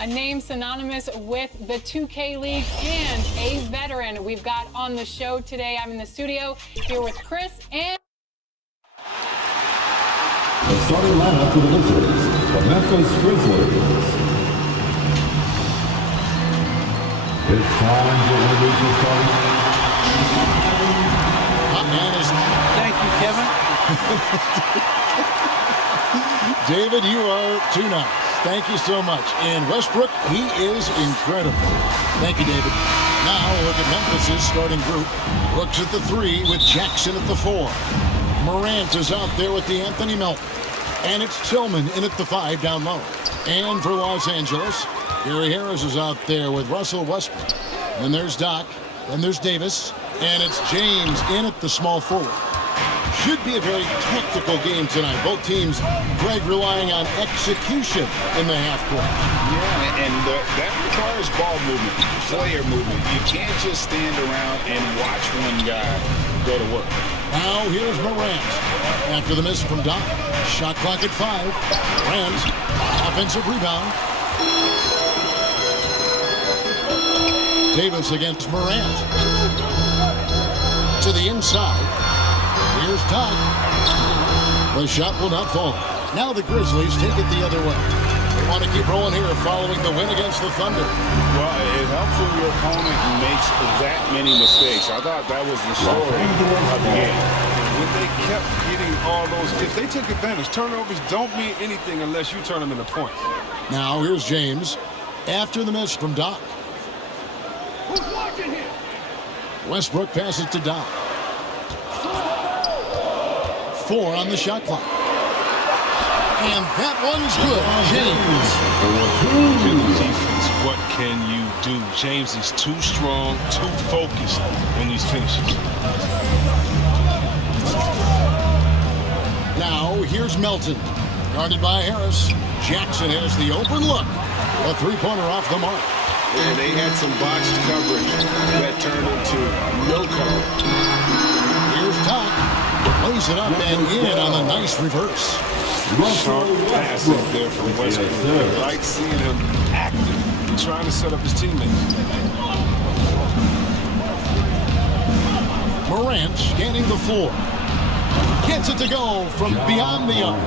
a name synonymous with the 2K League and a veteran we've got on the show today. I'm in the studio here with Chris and... The starting lineup for the Wizards, the Memphis Grizzlies. It's time to introduce the starting. Hot man is... Thank you, Kevin. David, you are too nice. Thank you so much. And Westbrook, he is incredible. Thank you, David. Now look at Memphis' starting group. Brooks at the 3 with Jackson at the 4. Morant is out there with the Anthony Melton. And it's Tillman in at the 5 down low. And for Los Angeles, Gary Harris is out there with Russell Westbrook. And there's Doc. And there's Davis. And it's James in at the small forward. Should be a very tactical game tonight. Both teams, Greg, relying on execution in the half court. Yeah, and that requires ball movement, player movement. You can't just stand around and watch one guy go to work. Now here's Morant. After the miss from Doc. Shot clock at 5. Rams, offensive rebound. Davis against Morant. To the inside. Here's Doc. The shot will not fall. Now the Grizzlies take it the other way. They want to keep rolling here following the win against the Thunder. Well, it helps when your opponent makes that many mistakes. I thought that was the story of the game. When they kept getting all those, if they took advantage, turnovers don't mean anything unless you turn them into points. Now here's James. After the miss from Doc. Who's watching here? Westbrook passes to Doc. 4 on the shot clock. And that one's good. James. Defense, what can you do? James is too strong, too focused on these finishes. Now here's Melton. Guarded by Harris. Jackson has the open look. A three-pointer off the mark. And they had some botched coverage that turned into no coverage. Here's Doc. Lays it up and in on a nice reverse. Sharp pass up there from Westbrook. I like seeing him active and trying to set up his teammates. Morant scanning the floor. Gets it to go from beyond the arc.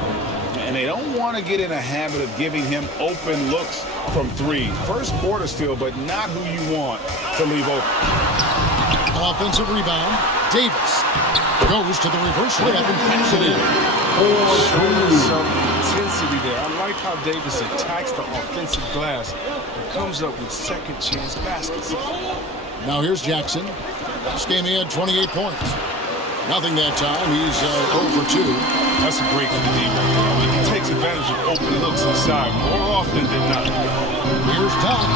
And they don't want to get in a habit of giving him open looks from 3. First quarter still, but not who you want to leave open. Offensive rebound. Davis goes to the reverse layup and puts it in. Showing some intensity there. I like how Davis attacks the offensive glass and comes up with second chance baskets. Now here's Jackson. This game he had 28 points. Nothing that time. He's 0 for 2. That's a break for the D right there. I mean, he takes advantage of open looks inside more often than not. Here's Doc.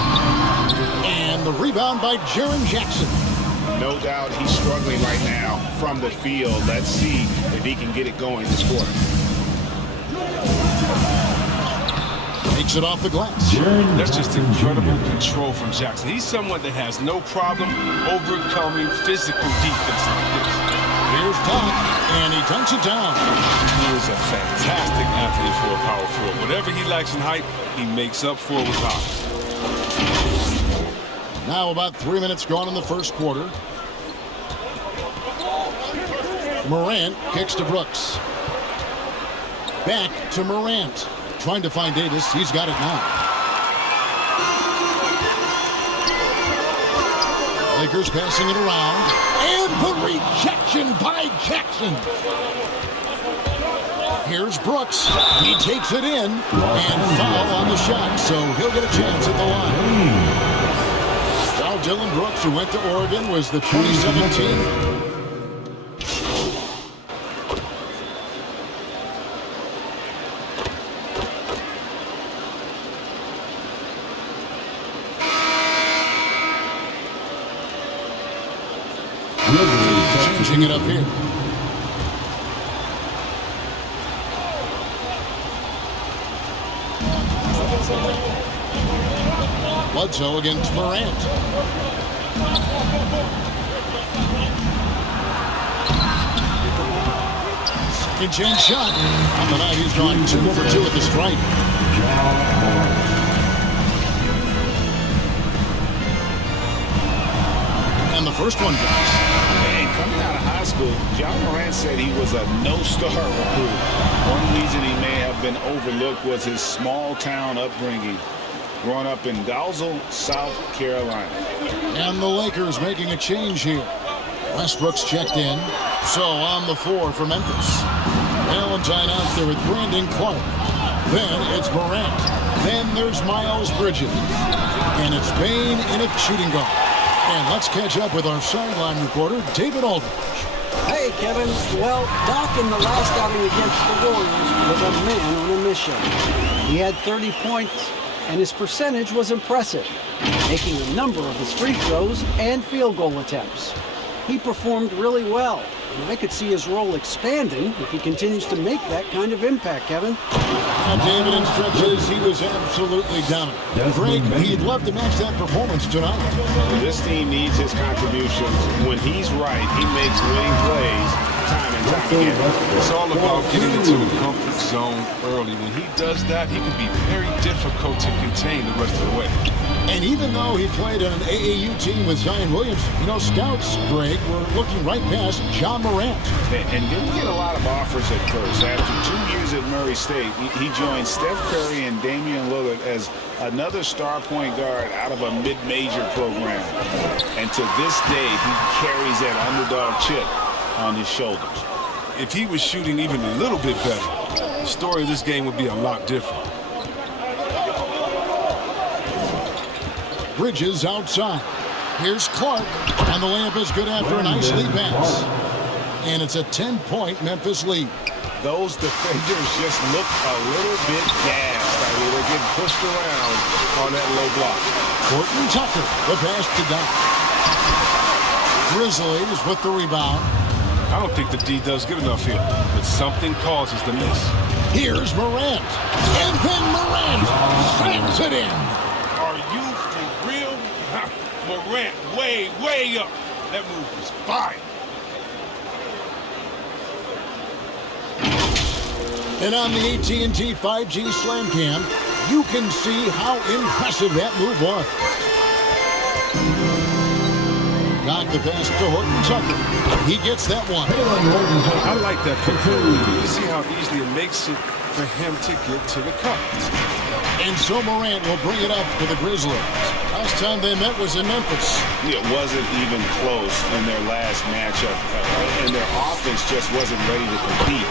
And the rebound by Jaren Jackson. No doubt he's struggling right now from the field. Let's see if he can get it going this quarter. Takes it off the glass. That's just incredible control from Jackson. He's someone that has no problem overcoming physical defense like this. Here's Doc, and he dunks it down. He is a fantastic athlete for a power forward. Whatever he lacks in height, he makes up for it with power. Now about 3 minutes gone in the first quarter. Morant kicks to Brooks. Back to Morant. Trying to find Davis. He's got it now. Lakers passing it around. And the rejection by Jackson. Here's Brooks. He takes it in. And foul on the shot. So he'll get a chance at the line. Now Dylan Brooks, who went to Oregon, was the 2017. Changing it up here. Bledsoe against Morant. Second chance shot. On the night, he's gone 2 for 2 at the stripe. first one goes. And coming out of high school, John Morant said he was a no-star recruit. One reason he may have been overlooked was his small-town upbringing, growing up in Dalzell, South Carolina. And the Lakers making a change here. Westbrook's checked in. So on the floor for Memphis. Valentine out there with Brandon Clark. Then it's Morant. Then there's Miles Bridges. And it's Bane in at shooting guard. And let's catch up with our sideline reporter, David Aldridge. Hey, Kevin. Well, Doc in the last outing against the Warriors was a man on a mission. He had 30 points, and his percentage was impressive, making a number of his free throws and field goal attempts. He performed really well, and I could see his role expanding if he continues to make that kind of impact, Kevin. Now, David, in stretches, he was absolutely dominant. Greg, he'd love to match that performance tonight. This team needs his contributions. When he's right, he makes winning plays time and time again. It's all about getting into the comfort zone early. When he does that, he can be very difficult to contain the rest of the way. And even though he played on an AAU team with Zion Williamson, scouts, Greg, were looking right past John Morant. And didn't get a lot of offers at first. After 2 years at Murray State, he joined Steph Curry and Damian Lillard as another star point guard out of a mid-major program. And to this day, he carries that underdog chip on his shoulders. If he was shooting even a little bit better, the story of this game would be a lot different. Bridges outside. Here's Clark, and the layup is good after a nice lead pass. And it's a 10-point Memphis lead. Those defenders just look a little bit gassed. I mean, they're getting pushed around on that low block. Horton Tucker, the pass to Doc. Grizzlies with the rebound. I don't think the D does good enough here, but something causes the miss. Here's Morant, and then Morant slams it in. Are you for real? Morant way up. That move was fire. And on the AT&T 5G Slam Cam, you can see how impressive that move was. Got the pass to Horton Tucker. He gets that one. I like that pick. You can see how easily it makes it for him to get to the cup. And so Morant will bring it up to the Grizzlies. Last time they met was in Memphis. It wasn't even close in their last matchup. And their offense just wasn't ready to compete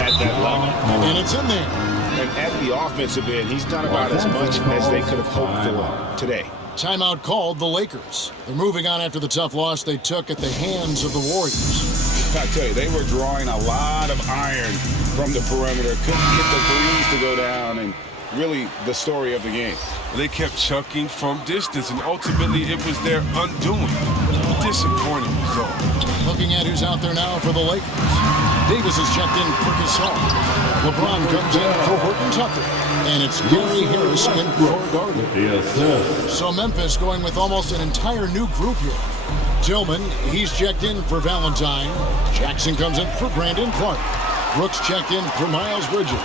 at that level. And it's in there. And at the offensive end, he's done about as much as they could have hoped for today. Timeout called the Lakers. They're moving on after the tough loss they took at the hands of the Warriors. I tell you, they were drawing a lot of iron from the perimeter. Couldn't get the breeze to go down, and really the story of the game. They kept chucking from distance, and ultimately it was their undoing. Disappointing result. Looking at who's out there now for the Lakers. Davis is checked in for Gasol. LeBron comes in for Horton Tucker. And it's Gary Harris in for Gardner. Yes, So Memphis going with almost an entire new group here. Tillman, he's checked in for Valentine. Jackson comes in for Brandon Clark. Brooks checked in for Miles Bridges.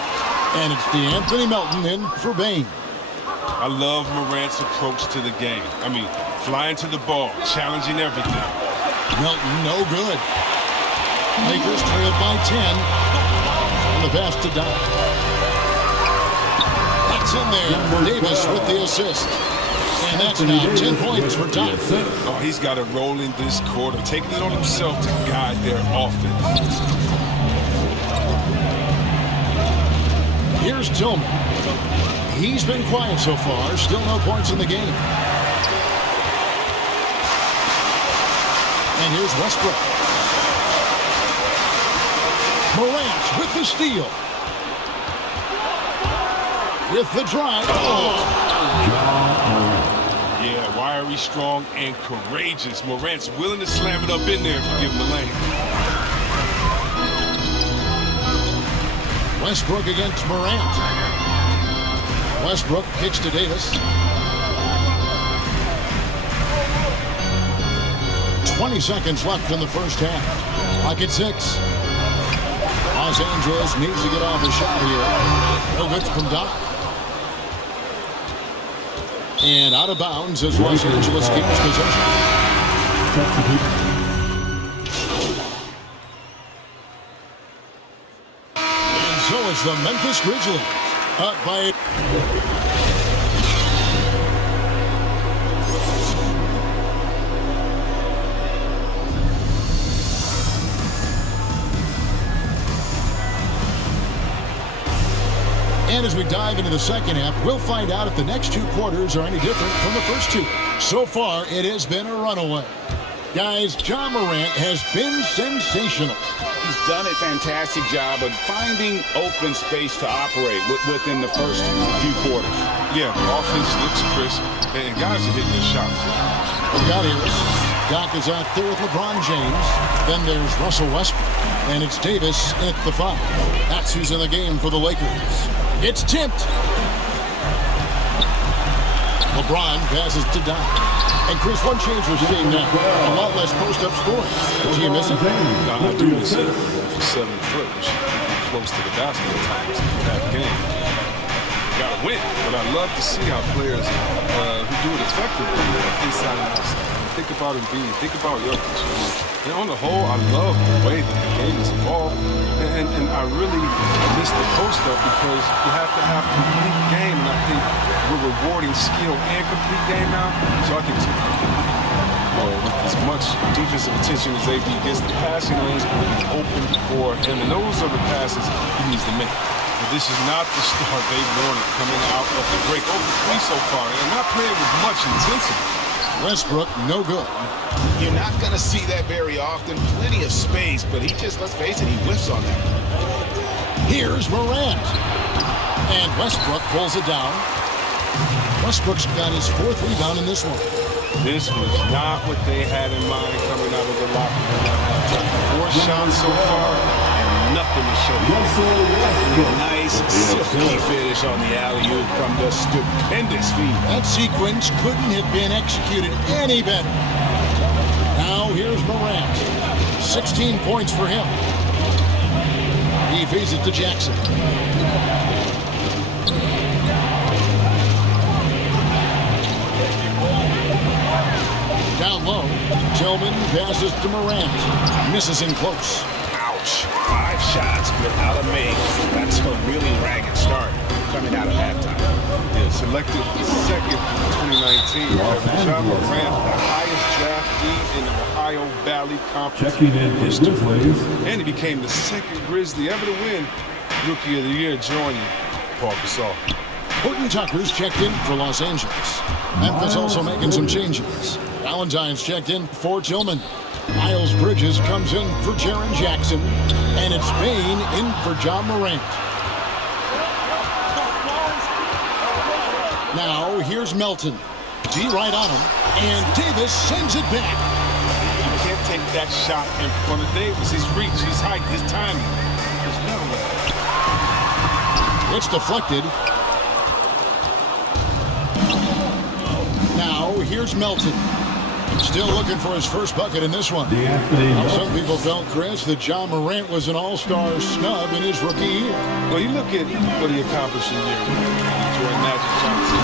And it's DeAnthony Melton in for Bane. I love Morant's approach to the game. I mean, flying to the ball, challenging everything. Melton, no good. Lakers trailed by 10. And the pass to Doc. That's in there. Davis with the assist. And that's now 10 points for Doc. Oh, he's got a role in this quarter, taking it on himself to guide their offense. Here's Tillman. He's been quiet so far. Still no points in the game. And here's Westbrook. Morant with the steal. With the drive. Yeah, wiry, strong, and courageous. Morant's willing to slam it up in there if you give him the lane. Westbrook against Morant. Westbrook kicks to Davis. 20 seconds left in the first half. Clock at 6. Los Angeles needs to get off a shot here. No good from Doc. And out of bounds as Los Angeles keeps possession. as the Memphis Grizzlies up by And as we dive into the second half, we'll find out if the next two quarters are any different from the first two. So far, it has been a runaway. Guys, Ja Morant has been sensational. He's done a fantastic job of finding open space to operate within the first few quarters. Yeah, the offense looks crisp, and guys are hitting their shots. We've got Harris. Doc is out there with LeBron James. Then there's Russell Westbrook. And it's Davis at the 5. That's who's in the game for the Lakers. It's tipped. LeBron passes to Doc. And Chris, one change we're seeing now. A lot less post-up scoring. Do you miss it? No, I do miss it. For 7 foot, which should be close to the basket at times if you have a game. Got to win, but I love to see how players who do it effectively inside and outside. Think about Embiid. Think about Jokic. And on the whole, I love the way that the game is evolved. And I really miss the post-up because you have to have complete game. And I think we're rewarding skill and complete game now. So I think it's with as much defensive attention as AD gets, the passing lanes will be open for him. And those are the passes he needs to make. But this is not the start they wanted coming out of the break. Over 3 so far. And not playing with much intensity. Westbrook, no good. You're not going to see that very often. Plenty of space, but he just, let's face it, he whiffs on that. Here's Morant. And Westbrook pulls it down. Westbrook's got his 4th rebound in this one. This was not what they had in mind coming out of the locker room. 4 shots so far, and nothing to show for it. Nice, silky finish on the alley-oop from the stupendous feed. That sequence couldn't have been executed any better. Now here's Morant. 16 points for him. He feeds it to Jackson. Down low, Tillman passes to Morant. Misses in close. Ouch. 5 shots without a make. That's a really ragged start coming out of halftime. Yeah, selected second in 2019. Ja Morant, the highest draftee in the Ohio Valley Conference. Checking in for the Grizzlies. And he became the second Grizzly ever to win Rookie of the Year, joining Paul Gasol. Horton Tucker's checked in for Los Angeles. Memphis also making some changes. Valentine's checked in for Tillman. Miles Bridges comes in for Jaren Jackson. And it's Bain in for Ja Morant. Now here's Melton. D right on him. And Davis sends it back. You can't take that shot in front of Davis. His reach, his height, his timing. There's no way. It's deflected. Now here's Melton. Still looking for his first bucket in this one. Now, some people felt, Chris, that Ja Morant was an all-star snub in his rookie year. Well, you look at what he accomplished in the year. Jordan Magic Johnson,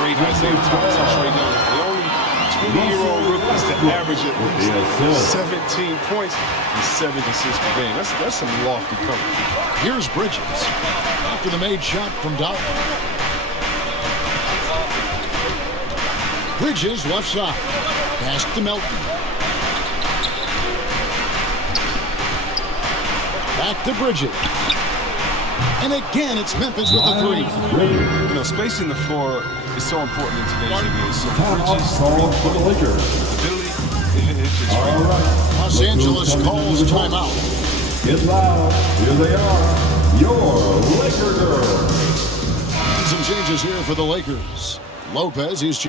great Isaiah Thomas, and Trey Young. The only 20-year-old rookies to average at least 17 points and 7 assists per game. That's some lofty coverage. Here's Bridges after the made shot from Doc. Bridges left side. Pass to Melton. Back to Bridges. And again, it's Memphis with the 3. You know, spacing the floor is so important in today's NBA. So Bridges, for the Lakers. ability, Los Angeles calls timeout. Get loud. Here they are. Your Laker girls. Some changes here for the Lakers. Lopez, he's...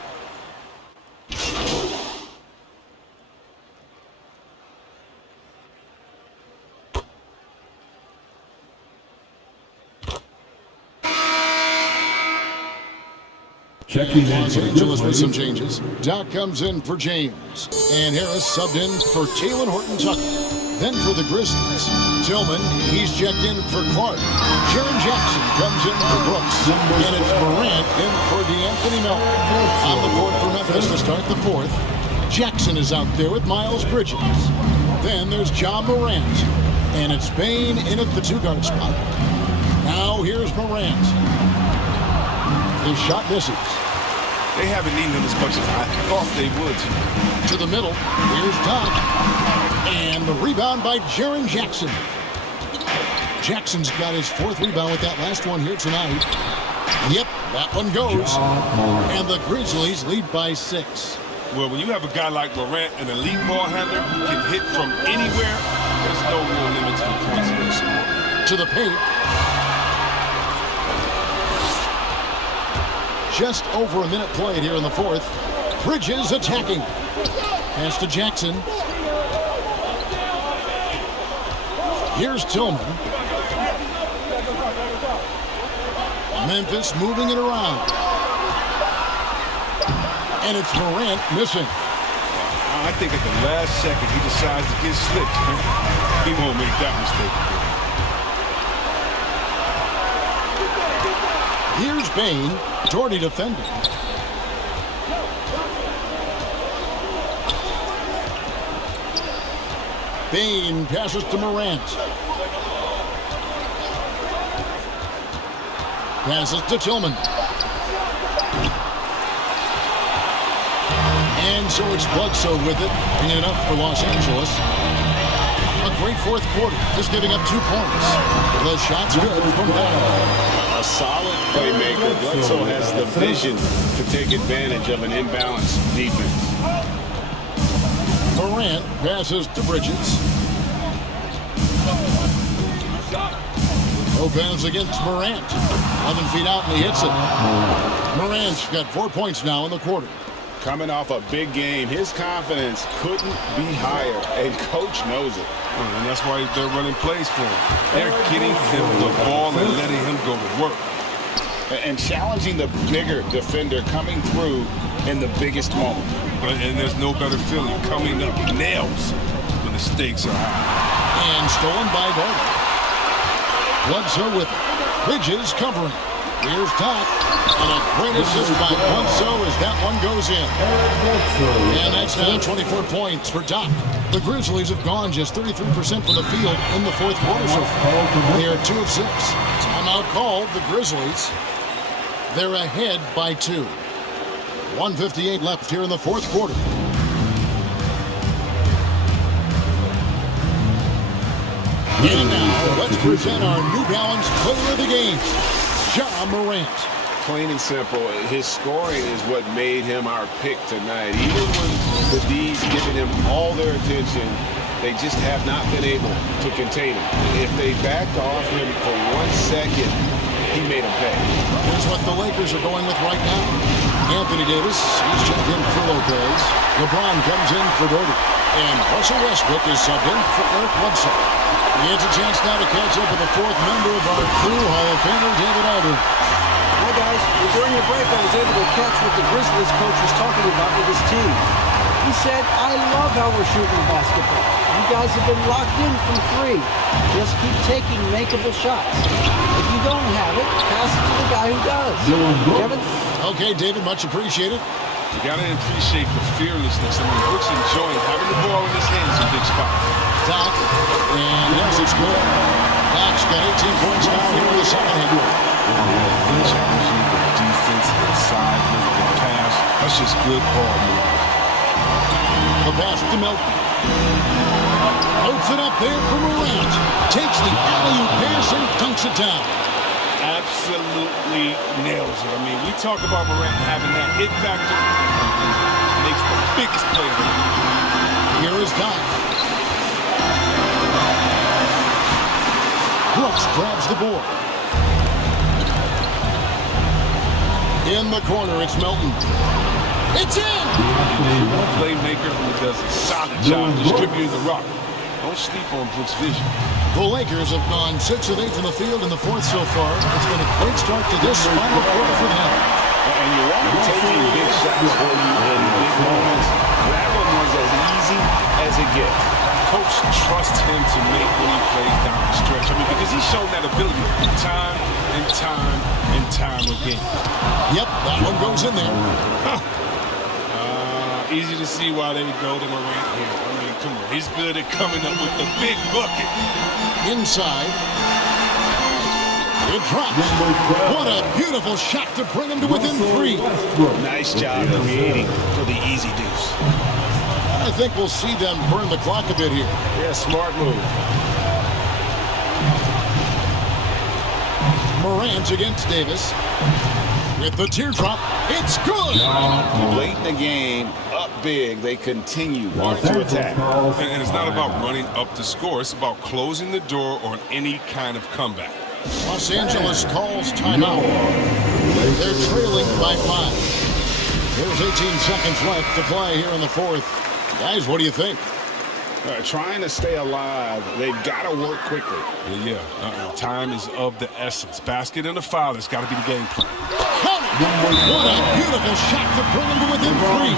Checking in Los for the Angeles with Grizzlies. some changes. Doc comes in for James. And Harris subbed in for Taylor Horton Tucker. Then for the Grizzlies, Tillman, he's checked in for Clark. Jaren Jackson comes in for Brooks. And it's Morant in for D'Anthony Melton. On the court for Memphis to start the 4th. Jackson is out there with Miles Bridges. Then there's Ja Morant. And it's Bain in at the 2-guard spot. Now here's Morant. His shot misses. They haven't needed him as much as I thought they would tonight. To the middle. Here's Doc. And the rebound by Jaren Jackson. Jackson's got his 4th rebound with that last one here tonight. Yep, that one goes. And the Grizzlies lead by 6. Well, when you have a guy like Morant, an elite ball handler who can hit from anywhere, there's no real limit to the points in this score. To the paint. Just over a minute played here in the 4th. Bridges attacking. Pass to Jackson. Here's Tillman. Memphis moving it around. And it's Morant missing. I think at the last second he decides to get slipped. He won't make that mistake again. Here's Bain. Doherty defending. Bain passes to Morant. Passes to Tillman. And so it's Bledsoe with it, bringing it up for Los Angeles. A great 4th quarter, just giving up 2 points. The shot's good from down. A solid playmaker. Bledsoe has the vision to take advantage of an imbalanced defense. Morant passes to Bridges. Opens against Morant. 11 feet out and he hits it. Morant's got 4 points now in the quarter. Coming off a big game, his confidence couldn't be higher, and coach knows it. And that's why they're running plays for him. They're getting him the ball and letting him go to work. And challenging the bigger defender coming through in the biggest moment. And there's no better feeling coming up nails when the stakes are high. And stolen by Doherty. Bledsoe with it. Bridges covering. Here's Doc. And a great assist by Bledsoe as that one goes in. And that's now 24 points for Doc. The Grizzlies have gone just 33% from the field in the 4th quarter so far. They are 2 of 6. Timeout called. The Grizzlies, they're ahead by 2. 1:58 left here in the 4th quarter. And now, let's present our New Balance Player of the Game, Ja Morant. Plain and simple, his scoring is what made him our pick tonight. Even when the D's giving him all their attention, they just have not been able to contain him. If they backed off him for 1 second, he made them pay. Here's what the Lakers are going with right now. Anthony Davis, he's checked in for Lopez. LeBron comes in for Doherty. And Russell Westbrook is subbed in for Eric Bledsoe. He gets a chance now to catch up with the 4th member of our crew, Hall of Famer David Alder. Hi, guys. During the break, I was able to catch what the Grizzlies coach was talking about with his team. He said, I love how we're shooting the basketball. You guys have been locked in from 3. Just keep taking makeable shots. If you don't have it, pass it to the guy who does. Kevin? Okay, David, much appreciated. You got to appreciate the fearlessness. I mean, Brooks enjoying having the ball in his hands in big spots. Doc, and yes, it's good. Doc's got 18 points now here in the 2nd half. Challenging the defense inside with the pass. That's just good ball movement. The pass to Melton. Loads it up there for Morant. Takes the alley-oop pass and dunks it down. Absolutely nails it. I mean, we talk about Morant having that it factor. Makes the biggest play of it. Here is Doc. Brooks grabs the board. In the corner, it's Melton. It's in! A playmaker who does a solid job distributing the rock. Don't sleep on Brooks' vision. The Lakers have gone 6 of 8 from the field in the 4th so far. It's been a great start to this final quarter for them. And you want him taking big shots for you in big moments. That one was as easy as it gets. Coach trusts him to make when he plays down the stretch. I mean, because he's shown that ability time and time and time again. Yep, that one goes in there. Easy to see why they go to Morant here. I mean, come on. He's good at coming up with the big bucket. Inside. It drops. What a beautiful shot to bring him to within 3. Nice job creating for the easy deuce. I think we'll see them burn the clock a bit here. Yeah, smart move. Morant against Davis. With the teardrop, it's good. Late in the game, up big, they continue to attack. And it's not about running up the score. It's about closing the door on any kind of comeback. Los Angeles calls timeout. They're trailing by 5. There's 18 seconds left to play here in the 4th. Guys, what do you think? Trying to stay alive, they've got to work quickly. Time is of the essence. Basket and a foul, that's got to be the game plan. What a beautiful shot to bring him to within 3.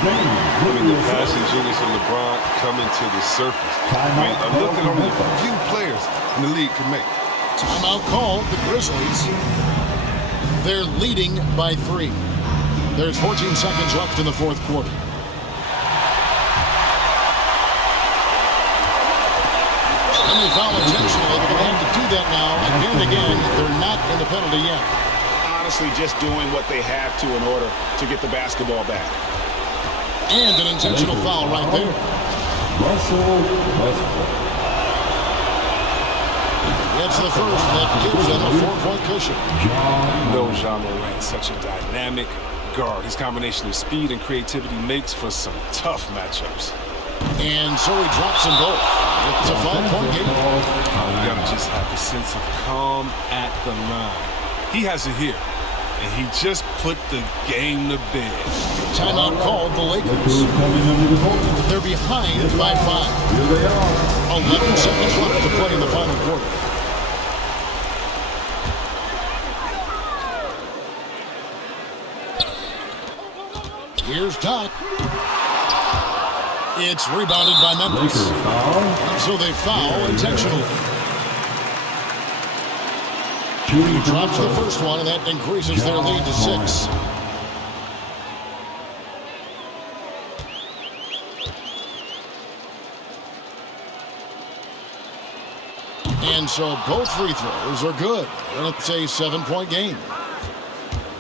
The passing genius of LeBron coming to the surface. A look that only a few players in the league can make. Timeout called, the Grizzlies. They're leading by 3. There's 14 seconds left in the 4th quarter. And they foul intentionally. They're going to have to do that now. Again, they're not in the penalty yet. Honestly, just doing what they have to in order to get the basketball back. And an intentional foul right there. That's the first. That gives them a 4-point cushion. No, Ja Morant, such a dynamic guard. His combination of speed and creativity makes for some tough matchups. And so he drops them both. It's a 5-point game. You gotta just have a sense of calm at the line. He has it here, and he just put the game to bed. Timeout called the Lakers. They're behind by 5. 11 seconds left to play in the final quarter. Here's Doc. It's rebounded by Memphis. So they foul intentionally. He drops the first one, and that increases their lead to 6. And so both free throws are good. And it's a 7-point game.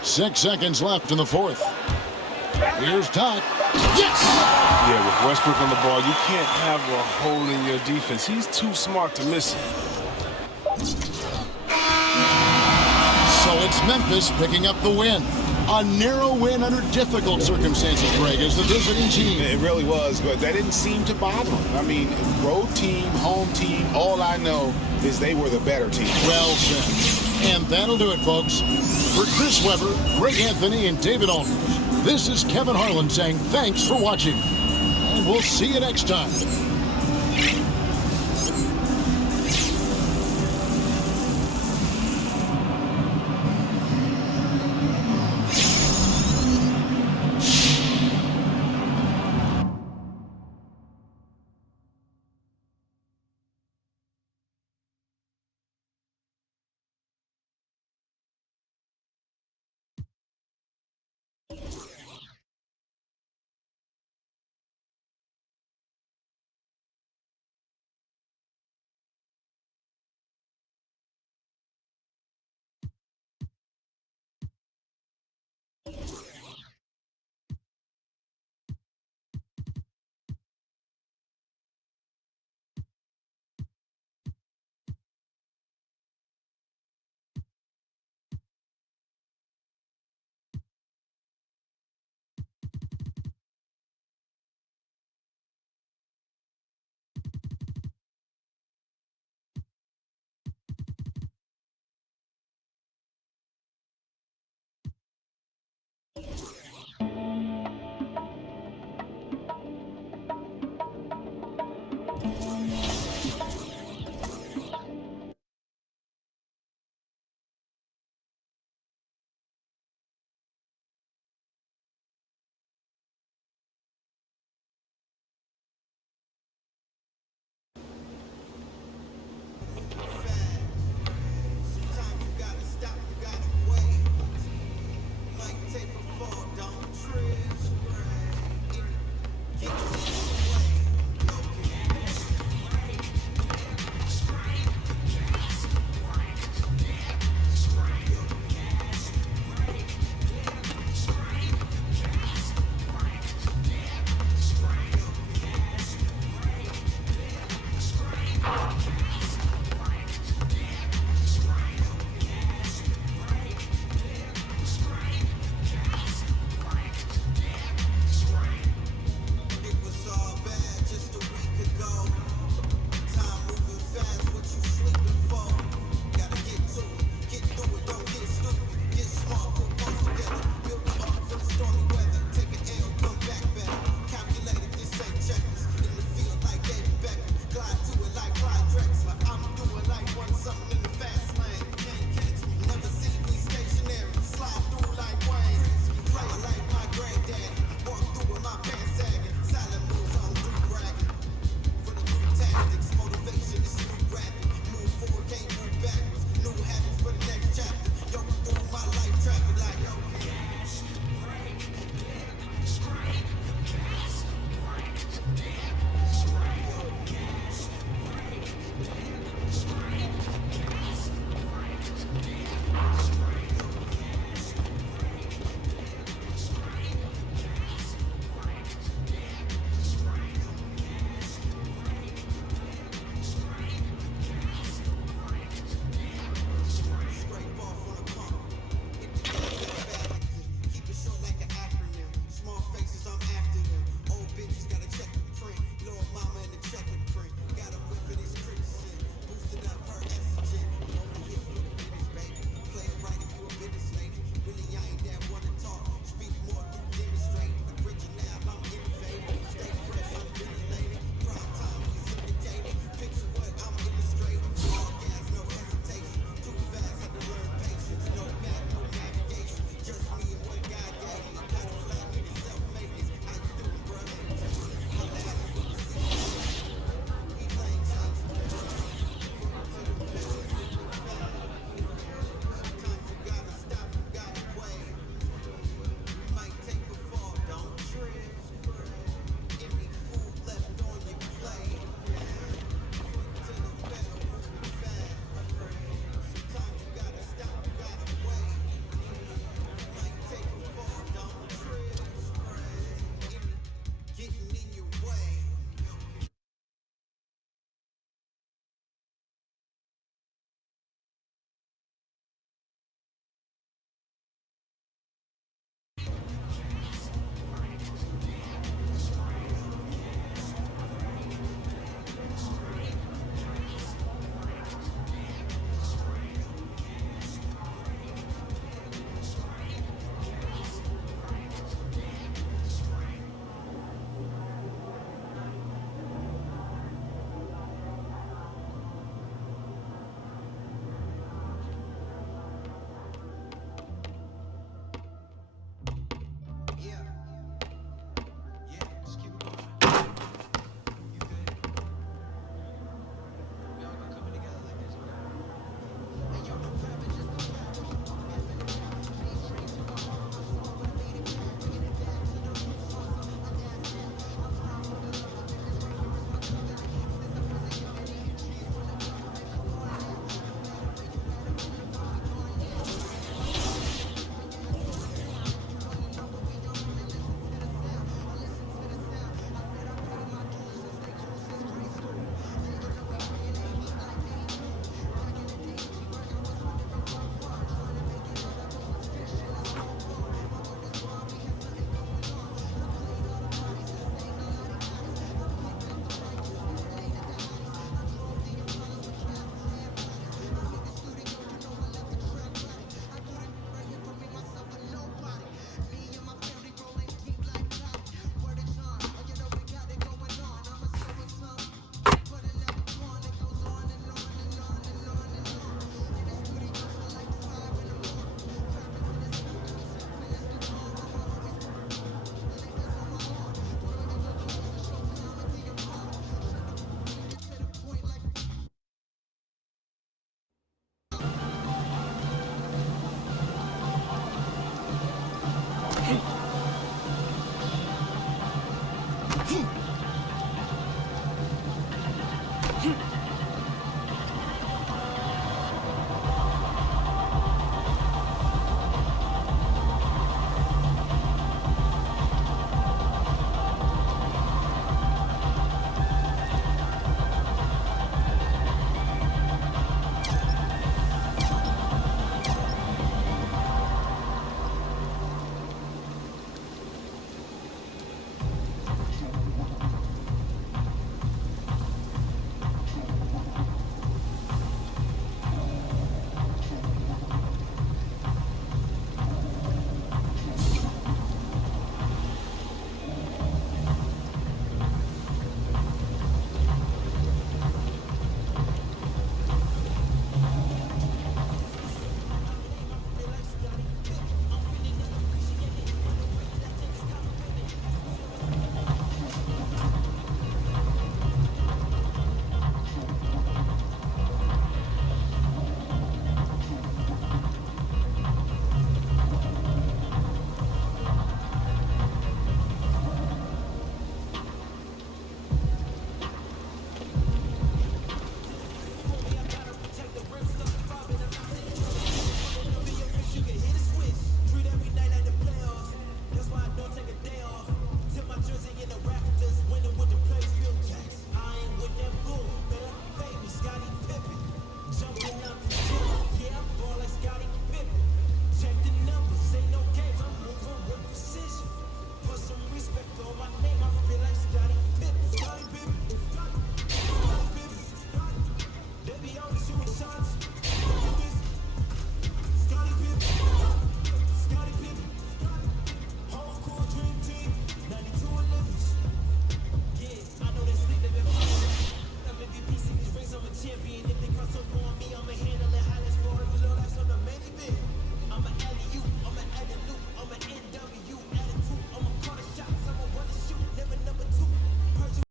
6 seconds left in the 4th. Here's Doc. Yes! Yeah, with Westbrook on the ball, you can't have a hole in your defense. He's too smart to miss it. So it's Memphis picking up the win. A narrow win under difficult circumstances, Greg, as the visiting team. It really was, but that didn't seem to bother them. I mean, road team, home team, all I know is they were the better team. Well said. And that'll do it, folks. For Chris Webber, Greg Anthony, and David Aldridge, this is Kevin Harlan saying thanks for watching. And we'll see you next time.